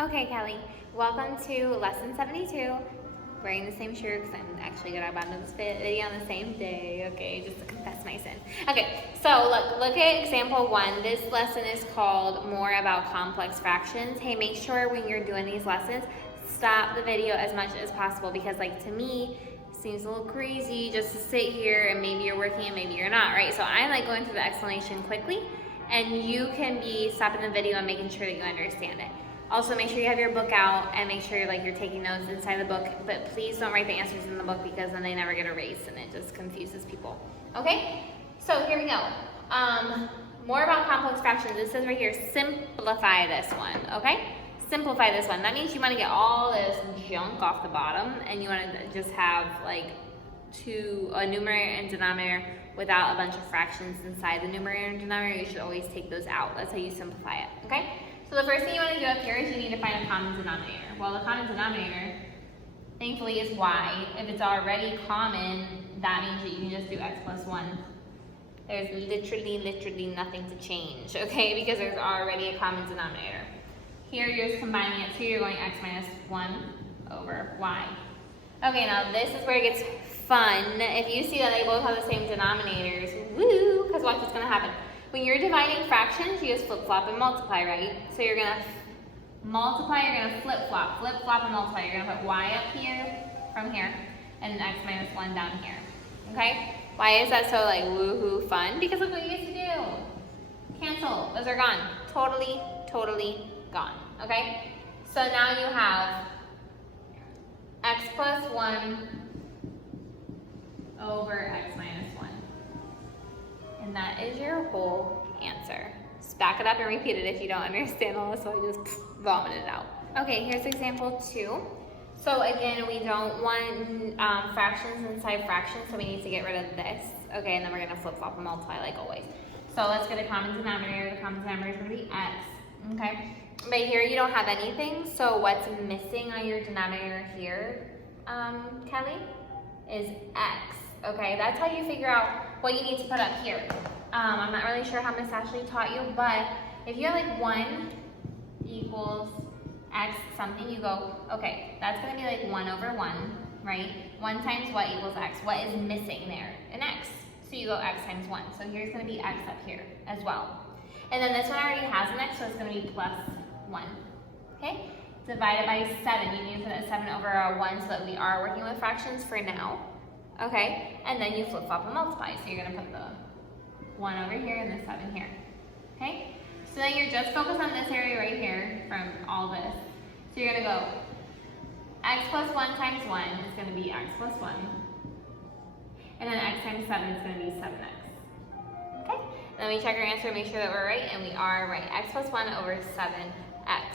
Okay, Kelly, welcome to lesson 72. Wearing the same shirt because I'm actually gonna abandon this video on the same day, okay, just to confess my sin. Okay, so look at example 1. This lesson is called More About Complex Fractions. Hey, make sure when you're doing these lessons, stop the video as much as possible because, like, to me, it seems a little crazy just to sit here and maybe you're working and maybe you're not, right? So I like going through the explanation quickly, and you can be stopping the video and making sure that you understand it. Also, make sure you have your book out and make sure you're taking notes inside the book, but please don't write the answers in the book because then they never get erased and it just confuses people. Okay? So here we go. More about complex fractions. It says right here, simplify this one, okay? Simplify this one. That means you want to get all this junk off the bottom and you want to just have a numerator and denominator without a bunch of fractions inside the numerator and denominator. You should always take those out. That's how you simplify it, okay? So the first thing you want to do up here is you need to find a common denominator. Well, the common denominator, thankfully, is y. If it's already common, that means that you can just do x plus 1. There's literally nothing to change, okay? Because there's already a common denominator. Here you're just combining it, so you're going x minus 1 over y. Okay, now this is where it gets fun. If you see that they both have the same denominators, woo, because watch what's going to happen. When you're dividing fractions, you just flip-flop and multiply, right? So you're going to multiply, you're going to flip-flop and multiply. You're going to put y up here from here, and x minus 1 down here, okay? Why is that so woohoo fun? Because look what you get to do. Cancel, those are gone. Totally gone, okay? So now you have x plus 1 over x minus 1. And that is your whole answer. Just back it up and repeat it if you don't understand all this, so I just vomited it out. Okay, here's example 2. So again, we don't want fractions inside fractions, so we need to get rid of this. Okay, and then we're gonna flip-flop and multiply like always. So let's get a common denominator. The common denominator is gonna be x, okay? But here you don't have anything, so what's missing on your denominator here, Kelly, is x. Okay, that's how you figure out what you need to put up here. I'm not really sure how Miss Ashley taught you, but if you have 1 equals x something, you go, okay, that's going to be 1 over 1, right? 1 times what equals x? What is missing there? An x. So you go x times 1. So here's going to be x up here as well. And then this one already has an x, so it's going to be plus 1. Okay? Divided by 7. You need to put that 7 over a 1 so that we are working with fractions for now. Okay, and then you flip-flop and multiply. So you're going to put the 1 over here and the 7 here. Okay, so then you're just focused on this area right here from all this. So you're going to go x plus 1 times 1 is going to be x plus 1. And then x times 7 is going to be 7x. Okay, then we check our answer and make sure that we're right, and we are right. X plus 1 over 7x.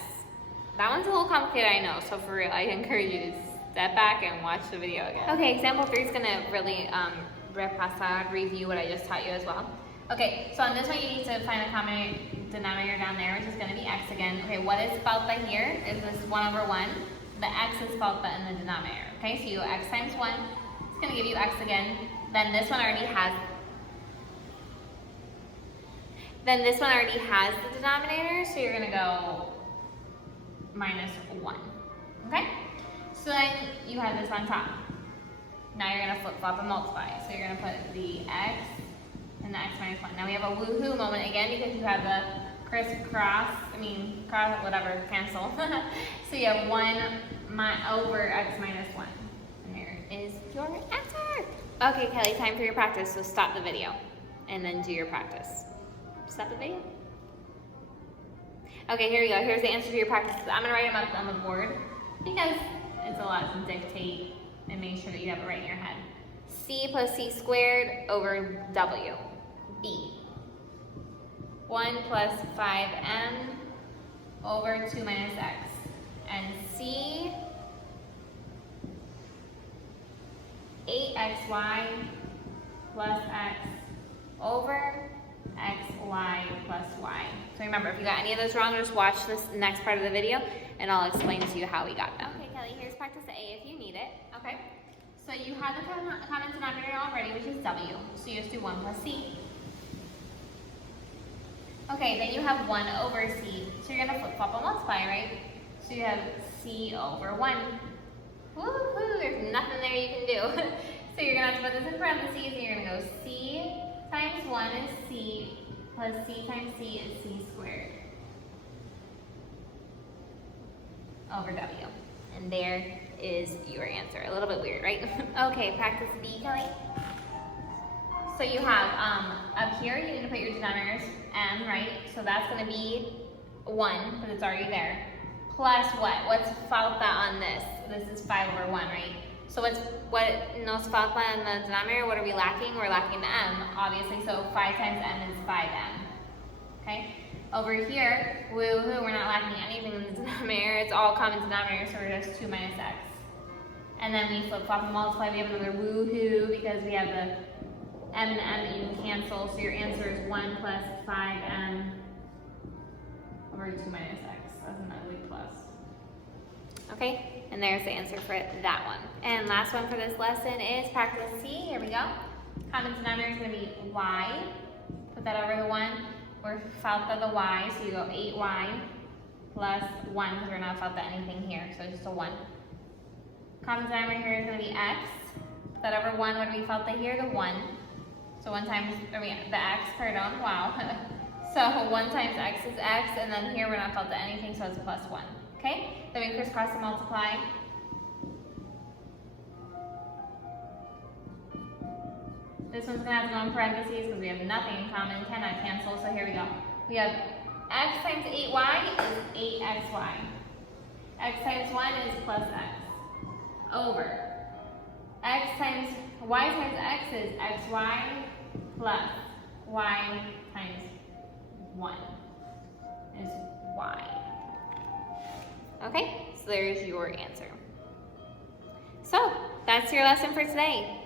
That one's a little complicated, I know, so for real, I encourage you to step back and watch the video again. Okay, example 3 is going to really review what I just taught you as well. Okay, so on this one you need to find a common denominator down there, which is going to be x again. Okay, what is spelled here is this 1 over 1. The x is spelled in the denominator. Okay, so you go x times 1. It's going to give you x again. Then this one already has the denominator, so you're going to go minus 1. Okay? So then you have this on top. Now you're going to flip-flop and multiply. So you're going to put the x and the x minus 1. Now we have a woohoo moment again because you have the cancel. So you have 1 over x minus 1. And there is your answer. Okay, Kelly, time for your practice. So stop the video and then do your practice. Stop the video. Okay, here we go. Here's the answer to your practice. I'm going to write them up on the board because it's a lot to dictate and make sure that you have it right in your head. C plus c squared over w. B. 1 plus 5m over 2 minus x. And C, 8xy plus x over xy plus y. So remember, if you got any of those wrong, just watch this next part of the video and I'll explain to you how we got them. Okay, Kelly, here's practice A if you need it. Okay, so you have the common denominator already, which is w. So you just do 1 plus c. Okay, then you have 1 over c. So you're going to flip-flop and multiply, right? So you have c over 1. Woohoo, there's nothing there you can do. So you're going to have to put this in parentheses, and you're going to go c times 1 is c, plus c times c is c squared over w. And there is your answer. A little bit weird, right? Okay, practice B, Kelly. So you have, up here, you need to put your denominators, m, right? So that's going to be 1, because it's already there. Plus what? What's falta on this? This is 5 over 1, right? So what nos falta in the denominator? What are we lacking? We're lacking the m, obviously. So 5 times m is 5m. Okay? Over here, woohoo, we're not lacking anything in the denominator. It's all common denominator, so we're just 2 minus x. And then we flip-flop and multiply. We have another woohoo because we have the m and m that you can cancel. So your answer is 1 plus 5m over 2 minus x. That's an ugly plus. Okay, and there's the answer for that one. And last one for this lesson is practice C. Here we go. Common denominator is going to be y. Put that over the 1. We're falta the y, so you go 8y plus 1, because we're not falta anything here, so it's just a 1. Common denominator here is going to be x. Put that over 1. What do we falta here? The 1. So 1 times, the x, pardon, wow. So 1 times x is x, and then here we're not falta anything, so it's plus 1. Okay? Then we crisscross and multiply. This one's going to have to go in parentheses because we have nothing in common, cannot cancel, so here we go. We have x times 8y is 8xy. X times 1 is plus x. Over. Y times x is xy plus y times 1 is y. Okay, so there's your answer. So, that's your lesson for today.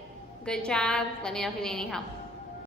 Good job. Let me know if you need any help.